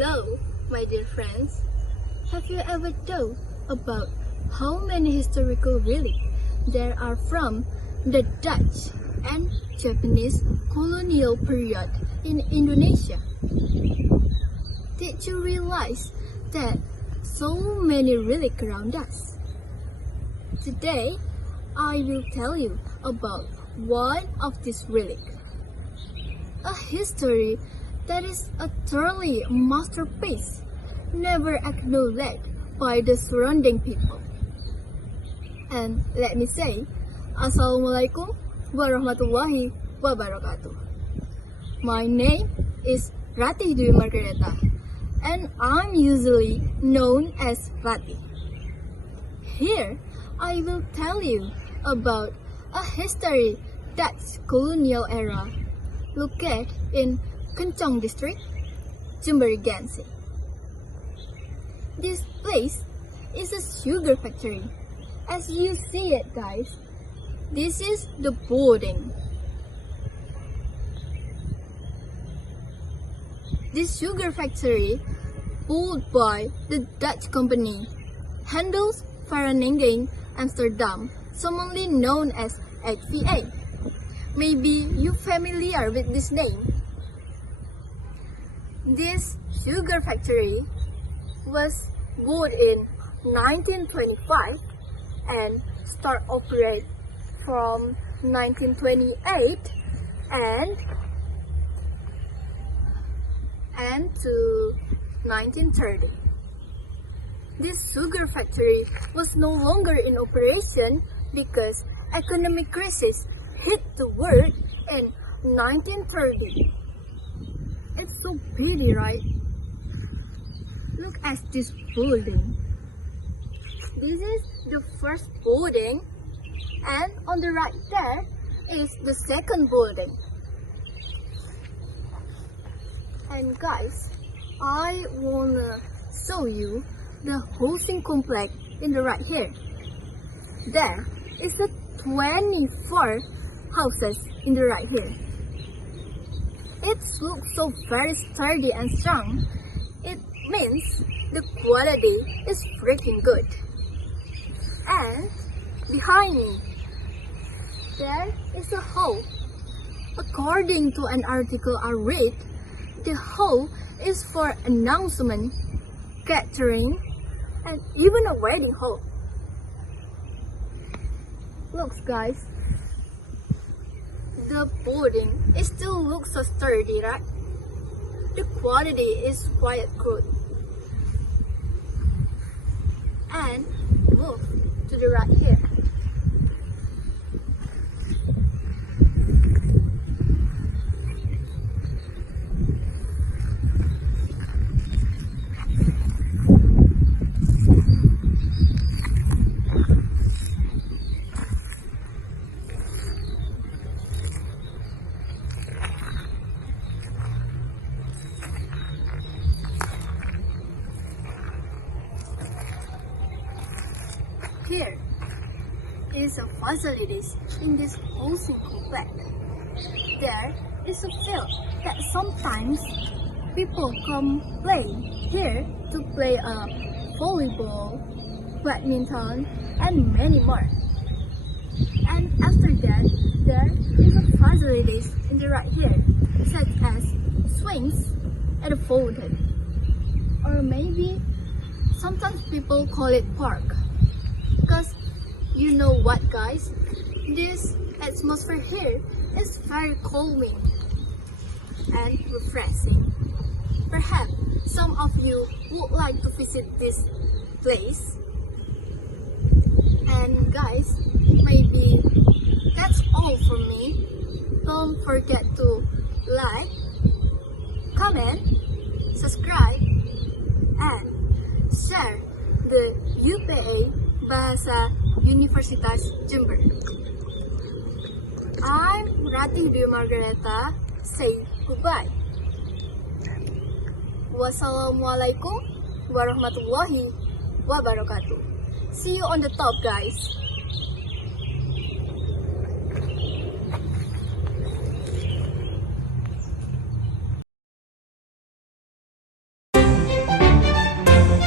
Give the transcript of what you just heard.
Hello, my dear friends. Have you ever thought about how many historical relics there are from the Dutch and Japanese colonial period in Indonesia? Did you realize that so many relics around us? Today, I will tell you about one of these relics. A history that is a truly masterpiece, never acknowledged by the surrounding people. And let me say, Assalamualaikum warahmatullahi wabarakatuh. My name is Ratih Dwi Margareta, and I'm usually known as Ratih. Here, I will tell you about a history Dutch colonial era located in Kencong district, Jember Regency. This place is a sugar factory. As you see it, guys, this is the building. This sugar factory, built by the Dutch company, Handels Vereniging Amsterdam, commonly known as HVA. Maybe you're familiar with this name. This sugar factory was built in 1925 and start operate from 1928 and to 1930. This sugar factory was no longer in operation because economic crisis hit the world in 1930. It's so pretty, right? Look at this building. This is the first building, and on the right there is the second building. And guys, I wanna show you the housing complex in the right here. There is the 24 houses in the right here. It looks so very sturdy and strong. It means the quality is freaking good. And behind me, there is a hall. According to an article I read, the hall is for announcement, catering, and even a wedding hall. Look, guys. The building, it still looks so sturdy, right? The quality is quite good. And move to the right here. Here is a facilities in this housing complex. There is a field that sometimes people come play here to play volleyball, badminton, and many more. And after that, there is a facilities in the right here, such as swings and a fountain. Or maybe sometimes people call it park. Because you know what, guys, this atmosphere here is very calming and refreshing. Perhaps some of you would like to visit this place. And guys, maybe that's all from me. Don't forget to like, comment, subscribe, and share the UPA Bahasa Universitas Jember. I'm Ratih Dwi Margareta. Say goodbye. Wassalamualaikum warahmatullahi wabarakatuh. See you on the top, guys.